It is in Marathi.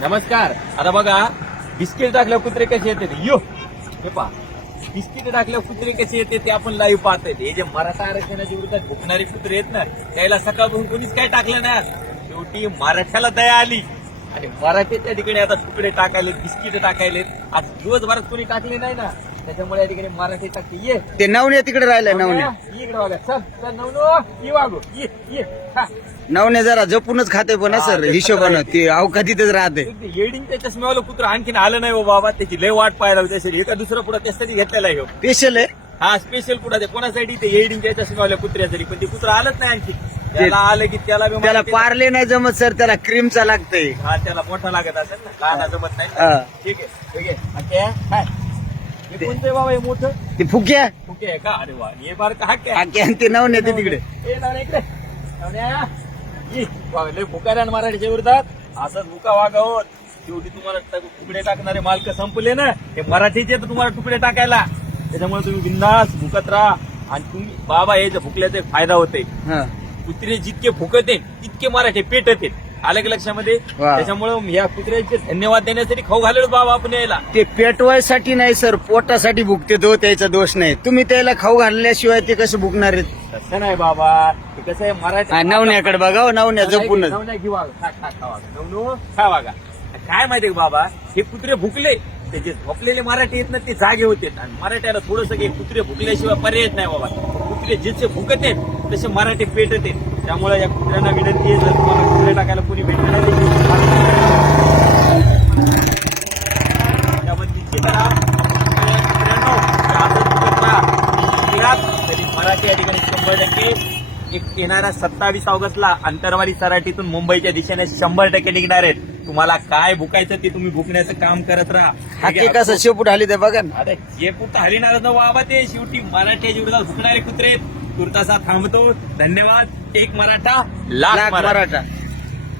नमस्कार. आता बघा बिस्किट टाकल्यावर कुत्रे कसे येते यो! हे पहा. बिस्किट टाकल्यावर कुत्रे कसे येते ते आपण लाईव्ह पाहतोय. हे जे मराठा आरक्षणाच्या विरोधात भुकणारे कुत्रे आहेत ना त्याला सकाळपासून कोणीच काय टाकलं ना शेवटी मराठ्याला दया आली. आणि मराठीच्या ठिकाणी आता तुकडे टाकायले बिस्किट टाकायलेत. आज दिवसभरात कोणी टाकले नाही ना? त्याच्यामुळे या ठिकाणी मराठी टाकते. ये. ते नवने तिकडे राहिलंय नवने ये इकडे वागा चल चल नवनो ये वागो ये. नवने जरा जपूनच खाते पण हा, सर ते हिशोबानं ते अवकातीतच राहते. ते येडिंगच्या चष्म्यावाला कुत्र आणखीन आलं नाही हो बाबा त्याची लय वाट पाहायला होती त्यासाठी एका दुसरा पुढे त्यासाठी घेतलेला आहे हो. स्पेशल आहे? हा स्पेशल पुढे ते कोणासाठी ते येडिंगच्या चष्म्यावाल्या कुत्र्यासाठी पण ते कुत्र आलंच नाही आणखी त्याला आलं की त्याला बी त्याला माहिती- पारले नाही जमत सर त्याला क्रीमचा लागतंय. हा त्याला मोठा लागत असेल ना लहान जमत नाही. हा. ठीक आहे ठीक आहे. आणि ते काय हे. कोणतं बाबा हे मोठं? ते फुक्या कुठे आहे का? अरे वा. हे बार का हाक? आहे आके आणि ते नवने ते तिकडे. ए, इकडे. वा, लय भुकाऱ्या आणि मराठीच्या विरोधात. असंच भुका वागावत शेवटी तुम्हाला ट- तुकडे टाकणारे मालक संपले ना? हे मराठीचे तर तुम्हाला तुकडे टाकायला. त्याच्यामुळे तुम्ही बिंदास भुकत राहा. आणि तुम्ही बाबा हे जे भुकल्याचा एक फायदा होते. हा. कुत्रे जितके आहेत तितके मराठी पेटत. आलं की लक्षामध्ये? वा. त्याच्यामुळे या कुत्र्याचे धन्यवाद देण्यासाठी खाऊ घालत बाबा आपण यायला. ते पेटवायसाठी नाही सर. पोटासाठी भुकते. तो त्याचा दोष नाही. तुम्ही त्याला खाऊ घालल्याशिवाय ते कसे भुकणार आहेत? तसं नाही बाबा. हे कसं आहे हा, मराठी नवण्याकडे बघा हो, नवण्या जपूनच. खा, खा, खा. नवनो, खा. काय माहितीये का बाबा? हे कुत्रे भुकले. ते जे झोपलेले मराठी आहेत ना ते जागे होते. आणि मराठ्याला थोडस कुत्रे भुकल्याशिवाय पर्यायच नाही बाबा. कुत्रे जसे भुकत आहेत तसे मराठी पेटत आहेत. त्यामुळे या कुत्र्यांना विनंती आहे जर तुम्हाला कुत्रे टाकायला कोणी भेटलं नाही तर करा. मराठी या ठिकाणी शंभर टक्के एक येणाऱ्या सत्तावीस ऑगस्टला आंतरवाली सराटीतून मुंबईच्या दिशेने शंभर टक्के निघणार आहेत तुम्हाला काय भुकायचं ते तुम्ही भुकण्याचं काम करत राहा कसं शेपूट आली ते बघा अरे कुठं हरिणार न बाबा ते शेवटी मराठ्याच्या विरोधात भुकणारे कुत्रे आहेत. तुर्तासा थांबतो. धन्यवाद. एक मराठा लाख मराठा.